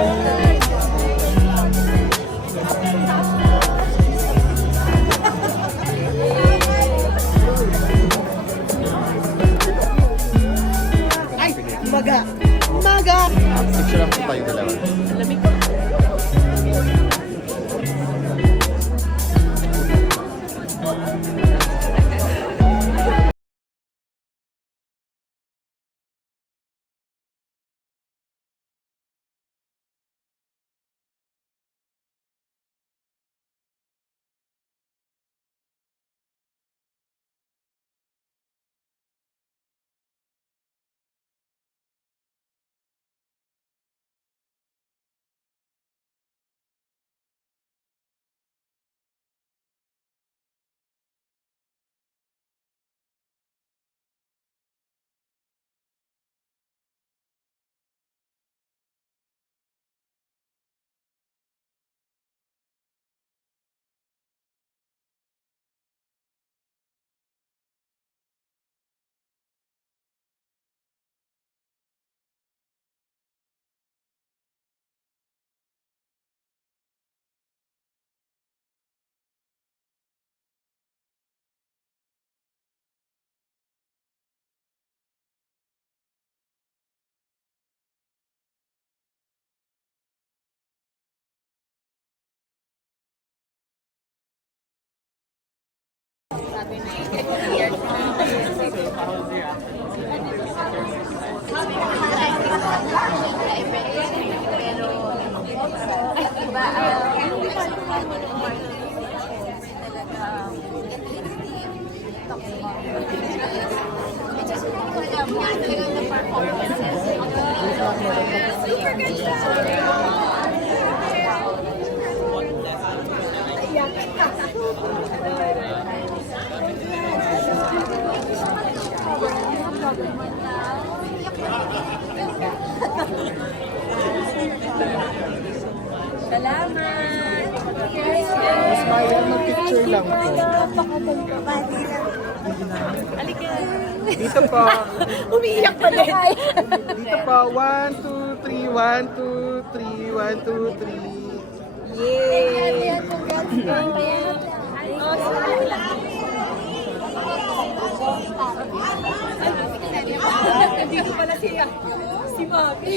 Ay, maga! Maga! Picture lang po tayo dalawa. Lamig ko. Salamat! Smile, mag-picture lang po. Halika! Dito po. Umiiyak pa din! Dito po. 1, 2, 3. 1, 2, 3. 1, 2, 3. Yay! Nandito pala siya. Si Mami.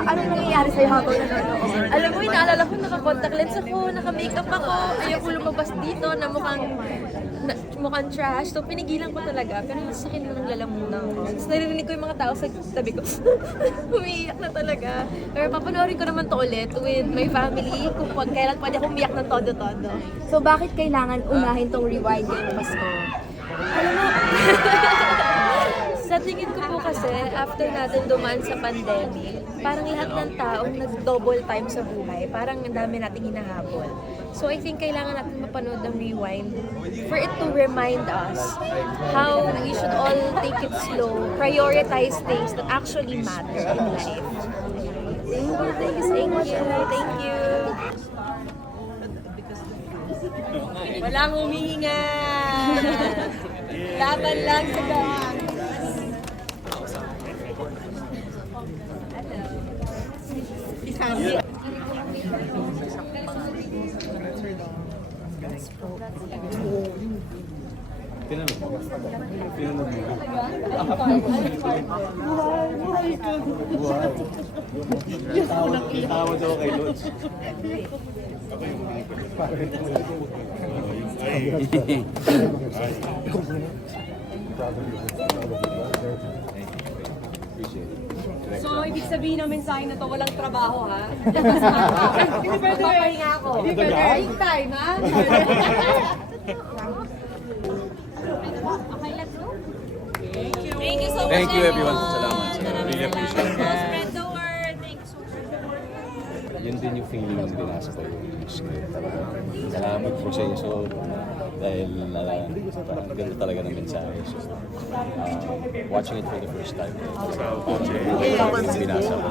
Ano nangyayari sa'yo habang nanonood? Alam mo, inaalala ko, naka-contact lens ako, naka-makeup ako, ayaw ko lumabas dito na mukhang trash. So, pinigilan ko talaga. Pero ang sakit na ng lalamunan ko. Tapos narinig ko yung mga tao sa tabi ko. Umiiyak na talaga. Pero papanoorin ko naman to ulit with my family kung kailan pwede akong umiyak ng todo-todo. So, bakit kailangan unahin tong rewind yung Pasko? Alam mo, sa tingin ko po kasi, after natin dumaan sa pandemic, parang lahat ng taong nag-double time sa buhay, parang ang dami nating hinahabol. So I think kailangan natin mapanood ng rewind for it to remind us how we should all take it slow, prioritize things that actually matter in life. Thank you. Walang humihinga! Laban lang sa daan! Tawa daw kay Lods. So, ibig sabihin ng mensahe na to, walang trabaho, ha? Papahinga ako. Break time, ha? Thank you so much. Thank you everyone. Salamat. Really appreciate it. Spread the word. Thank you so much. Yun din yung feeling ng binasa ko yung script talaga. Salamat po sa inyo. So, dahil parang ganda talaga ng mensahe. So, watching it for the first time. Binasa ko.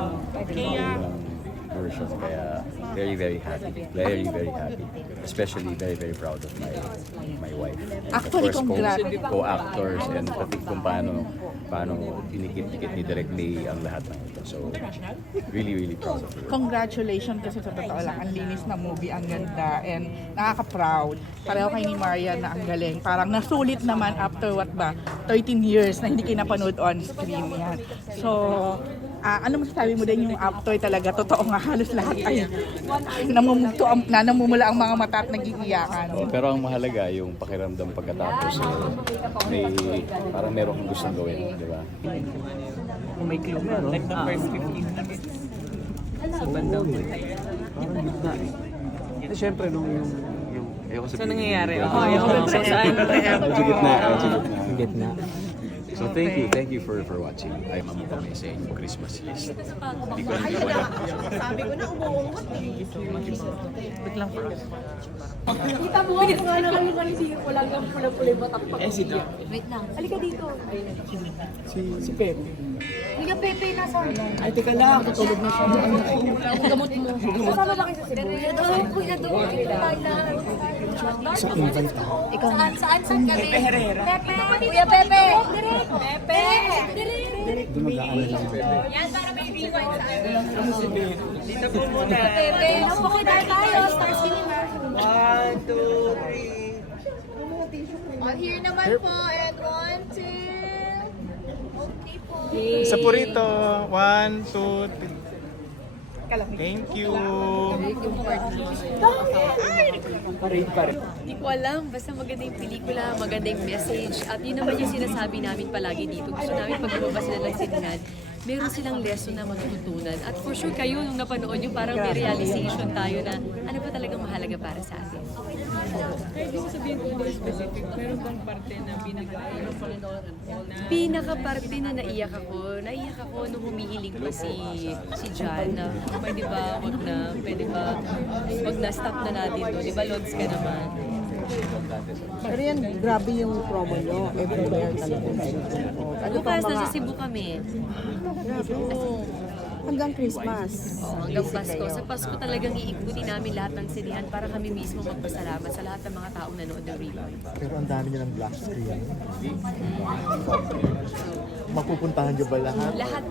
Yung version. Kaya very, very happy. Very, very happy. Especially very, very proud of my wife. Actually, Of course, congrats. co-actors and pati kung paano dinikit-dikit ni Direk May ang lahat ng ito. So, really, really proud of her. Congratulations kasi sa totoo lang, ang linis na movie, ang ganda, and nakaka-proud. Pareho kay ni Maria na ang galing. Parang nasulit naman after what ba, 13 years na hindi kayo napanood on screen yan. So, ano masasabi mo din yung after talaga, totoo nga, halos lahat ay namumula ang mga mata at nagiiyakan. Pero ang mahalaga, yung pakiramdam pagkatapos, parang meron kang gustong gawin, di ba? May clue meron. Like the first 15 minutes. Sa bandang Siyempre, nung yung ayoko sabihin. Saan nangyayari? Medyo gitna. So thank you for watching. Ay, mamukha may sa inyong Christmas list. Hindi ko rin wala. Sabi ko na umuungot. Wait lang for us. Kita mo, nga na kami kanisi. Walang yung pula-pula matakpak. Wait lang. Halika dito. Si Pepe. Halika, Pepe, nasa. Ay, teka lang, katulog na siya. Gamot mo. Kasama ba kayo sa Cebu? Sa invite ako. Ikaw saan kami? Pepe! Kuya Pepe! Pepe! Dumagaan lang. Yan, para may rewind sa akin. Dito po muna. Pepe! Napakita tayo! Star Cinema! 1, 2, 3. Oh, here naman po. And 1, 2. Okay po. Isa po rito. 1, 2, 3. Thank you. Hindi ko alam. Basta maganda yung pelikula, maganda yung message. At yun naman yung sinasabi namin palagi dito. Gusto namin pag lumabas sila ng sinihan, meron silang lesson na matututunan. At for sure kayo, nung napanood nyo, parang may realization tayo na ano ba talagang mahalaga para sa atin. Kahit di mo sabihin kung ano specific, meron bang parte na Pinaka-parte na naiyak ako nung humihiling pa si John na pwede ba, wag na, stop na natin to. Di ba, Lods ka naman? Pero yan, grabe yung promo nyo. Everywhere talaga. Bukas, nasa Cebu kami. Hanggang Christmas. Hanggang Pasko. Sa Pasko talagang iikutin namin lahat ng sinihan para kami mismo magpasalamat sa lahat ng mga taong nanood ng rewind. Pero ang dami nilang black screen. Mapupuntahan niyo ba lahat? Lahat